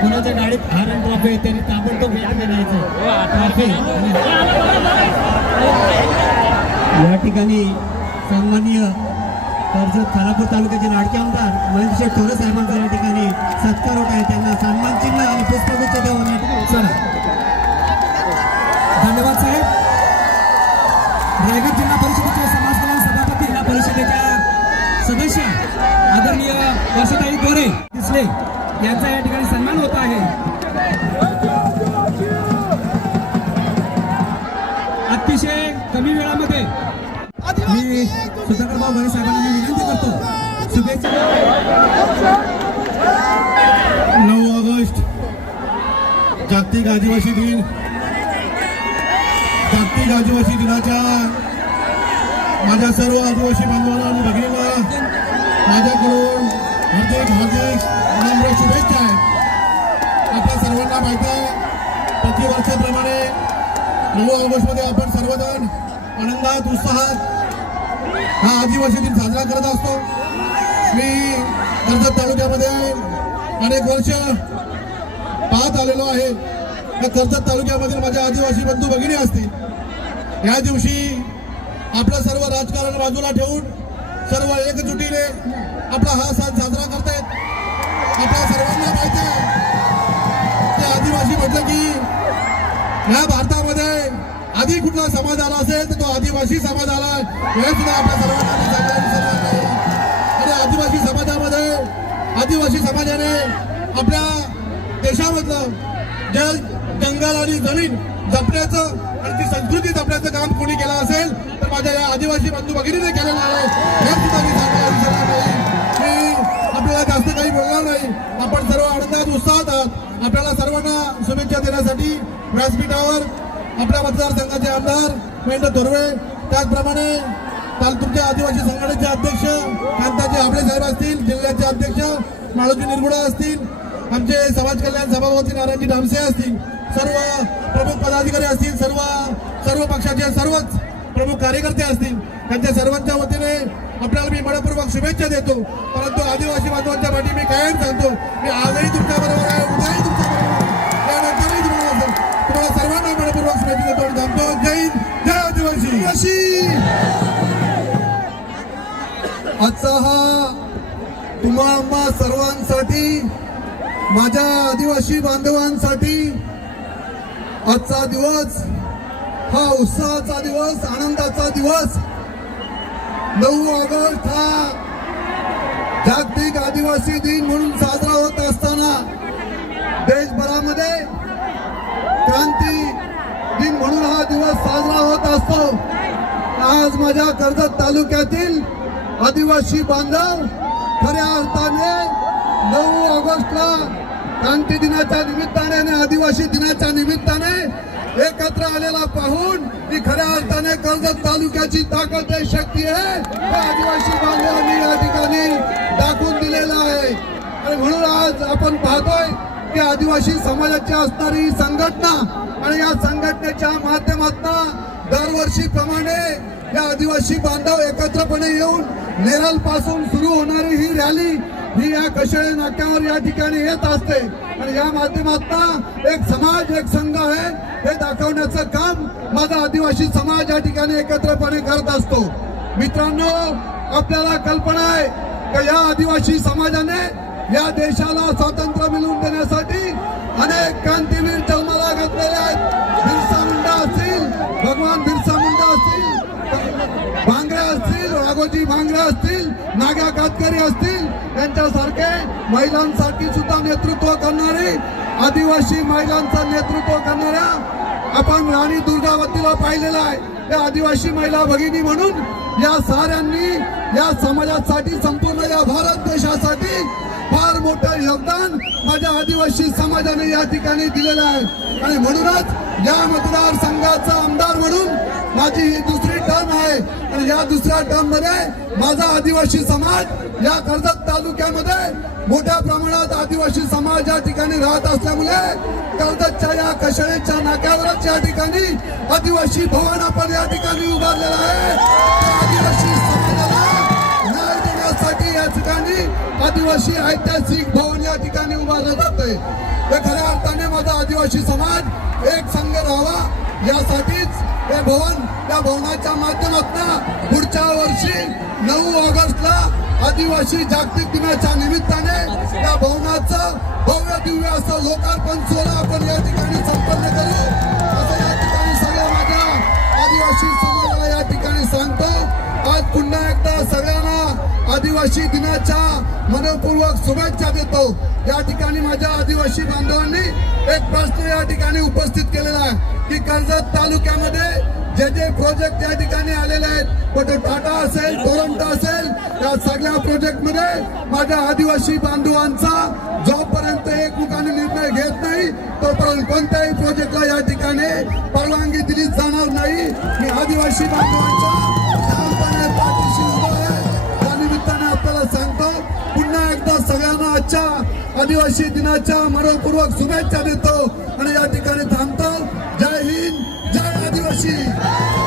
कुणाच्या गाडीत हार आणि ट्रॉफी आहे त्यांनी ताबडतोब याकडे न्यायचं ट्रॉफी. या ठिकाणी सन्माननीय कर्जत खालापूर तालुक्याचे लाडके आमदार महेश थोरे साहेबांचा या ठिकाणी सत्कार होत आहे. त्यांना सन्मान चिन्ह आणि पुष्पगुच्छ देऊन चला. धन्यवाद साहेब. रायगड जिल्हा परिषदेचे समाज कल्याण सभापती जिल्हा परिषदेच्या सदस्य आदरणीय वर्षाताई गोरे दिसले यांचा या ठिकाणी सन्मान होत आहे. अतिशय कमी वेळामध्ये मी सुधाकरभाऊ गोरे साहेबांना विनंती करतो शुभेच्छा. 9 ऑगस्ट जागतिक आदिवासी दिन. जागतिक आदिवासी दिनाच्या माझ्या सर्व आदिवासी बांधवांना आणि भगिनींना माझ्याकडून हार्दिक नम्र शुभेच्छा आहेत. आपल्या सर्वांना माहिती आहे प्रतिवर्षाप्रमाणे 9 ऑगस्टमध्ये आपण सर्वजण आनंदात उत्साहात हा आदिवासी दिन साजरा करत असतो. मी कर्जत तालुक्यामध्ये अनेक वर्ष पाहत आलेलो आहे. या कर्जत तालुक्यामधील माझ्या आदिवासी बंधू भगिनी असतील. या दिवशी आपलं सर्व राजकारण बाजूला ठेवून सर्व एकजुटीने आपला हा सण साजरा करतायत. आपल्या सर्वांना माहिती आहे की आदिवासी म्हटलं की या भारतामध्ये आधी कुठला समाज आला असेल तर तो आदिवासी समाज आला हे सुद्धा आपल्या सर्वांना. आणि आदिवासी समाजामध्ये आदिवासी समाजाने आपल्या देशामधलं जल जंगल आणि जमीन जपण्याचं आणि ती संस्कृती जपण्याचं काम कोणी केलं असेल तर माझ्या या आदिवासी बंधू भगिनीने केलेलं आहे. हे सुद्धा मी सांगायला नाही. मी आपल्याला जास्त काही बोलणार नाही. आपण सर्व आनंदात उत्साहात आहात. आपल्याला सर्वांना शुभेच्छा देण्यासाठी व्यासपीठावर आपल्या मतदारसंघाचे आमदार महेंद्र थोरवे, त्याचप्रमाणे तुमच्या आदिवासी संघटनेचे अध्यक्ष कांताजी आबळे साहेब असतील, जिल्ह्याचे अध्यक्ष माळोजी निरगुडा असतील, आमचे समाज कल्याण सभापती नारायणजी डामसे असतील, सर्व प्रमुख पदाधिकारी असतील, सर्व पक्षाचे सर्वच प्रमुख कार्यकर्ते असतील, त्यांच्या सर्वांच्या वतीने आपल्याला मी मनपूर्वक शुभेच्छा देतो. परंतु आदिवासी बांधवांच्या पाठी मी कायम सांगतो मी आजही तुमच्या बरोबर आहे, उद्याही तुमच्या बरोबर आहे, यानंतरही तुम्हाला सर्वांना मनपूर्वक शुभेच्छा देतो आणि थांबतो. जय हिंद, जय आदिवासी. आजचा हा तुम्हा सर्वांसाठी, माझ्या आदिवासी बांधवांसाठी आजचा दिवस हा उत्साहाचा दिवस, आनंदाचा दिवस. 9 ऑगस्ट हा जागतिक आदिवासी दिन म्हणून साजरा होत असताना देशभरामध्ये क्रांती दिन म्हणून हा दिवस साजरा होत असतो. आज माझ्या कर्जत तालुक्यातील आदिवासी बांधव खऱ्या अर्थाने 9 ऑगस्टला क्रांती दिनाच्या निमित्ताने आणि आदिवासी दिनाच्या निमित्ताने एकत्र आलेला पाहून ही खऱ्या अर्थाने कर्जत तालुक्याची ताकद आहे, शक्ती आहे, आदिवासी बांधवांनी या ठिकाणी दाखवून दिलेला आहे. आणि म्हणून आज आपण पाहतोय की आदिवासी समाजाची असणारी संघटना आणि या संघटनेच्या माध्यमातून दरवर्षीप्रमाणे या आदिवासी बांधव एकत्रपणे येऊन नेरळ पासून सुरू होणारी ही रॅली ही या कशेळे नाक्यावर या ठिकाणी येत असते. आणि या माध्यमातून एक समाज, एक संघ आहे हे दाखवण्याचं काम माझा आदिवासी समाज या ठिकाणी एकत्रपणे करत असतो. मित्रांनो, आपल्याला कल्पना आहे की या आदिवासी समाजाने या देशाला स्वातंत्र्य मिळवून देण्यासाठी अनेक क्रांतीवीर जन्माला घातलेले आहेत. बिरसा मुंडा असतील, भगवान बिरसा मुंडा असतील, भांगरे असतील, राघोजी भांगरे असतील, नागा कातकरी असतील, यांच्यासारखे महिलांसाठी सुद्धा नेतृत्व करणारे, आदिवासी महिलांचं नेतृत्व करणाऱ्या आपण राणी दुर्गावतीला पाहिलेलं आहे. त्या आदिवासी महिला भगिनी म्हणून या साऱ्यांनी या समाजासाठी, संपूर्ण या भारत देशासाठी फार मोठं योगदान माझ्या आदिवासी समाजाने या ठिकाणी दिलेलं आहे. आणि म्हणूनच या मतदारसंघाचा आमदार म्हणून माझी ही दुसरी टर्म आहे. आणि या दुसऱ्या टर्म मध्ये माझा आदिवासी समाज या कर्जत तालुक्यामध्ये मोठ्या प्रमाणात आदिवासी समाज या ठिकाणी राहत असल्यामुळे कर्जतच्या या कशेळेच्या नाक्यावरच या ठिकाणी आदिवासी भवन आपण या ठिकाणी उभारलेलं आहे. आदिवासी समाजाला न्याय देण्यासाठी यासाठी या ठिकाणी आदिवासी ऐतिहासिक भवन या ठिकाणी उभारलं जातंय. हे खऱ्या अर्थाने माझा आदिवासी समाज एक संघ राहावा यासाठीच हे भवन, त्या भवनाच्या माध्यमातून पुढच्या वर्षी 9 ऑगस्टला आदिवासी जागतिक दिनाच्या निमित्ताने या भवनाचं भव्य दिव्य असं लोकार्पण सोहळा आपण या ठिकाणी संपन्न करू असं या ठिकाणी सगळ्या माझ्या आदिवासी समाजाला या ठिकाणी सांगतो. आज पुन्हा एकदा सगळ्यांना आदिवासी दिनाच्या मनपूर्वक शुभेच्छा देतो. या ठिकाणी माझ्या आदिवासी बांधवांनी एक प्रश्न या ठिकाणी उपस्थित केलेला आहे की कर्जत तालुक्यामध्ये जे प्रोजेक्ट या ठिकाणी आलेले आहेत, तो टाटा असेल, टोरंटो असेल, या सगळ्या प्रोजेक्ट मध्ये माझ्या आदिवासी बांधवांचा जोपर्यंत एकमुखाने निर्णय घेत नाही तोपर्यंत कोणत्याही प्रोजेक्टला या ठिकाणी परवानगी दिली जाणार नाही. मी आदिवासी बांधवांच्या ठामपणे पाठीशी उभा आहे. या निमित्ताने आपल्याला सांगतो, पुन्हा एकदा सगळ्यांना आजच्या आदिवासी दिनाच्या मनपूर्वक शुभेच्छा देतो आणि या ठिकाणी थांबतो. जय हिंद, जय आदिवासी.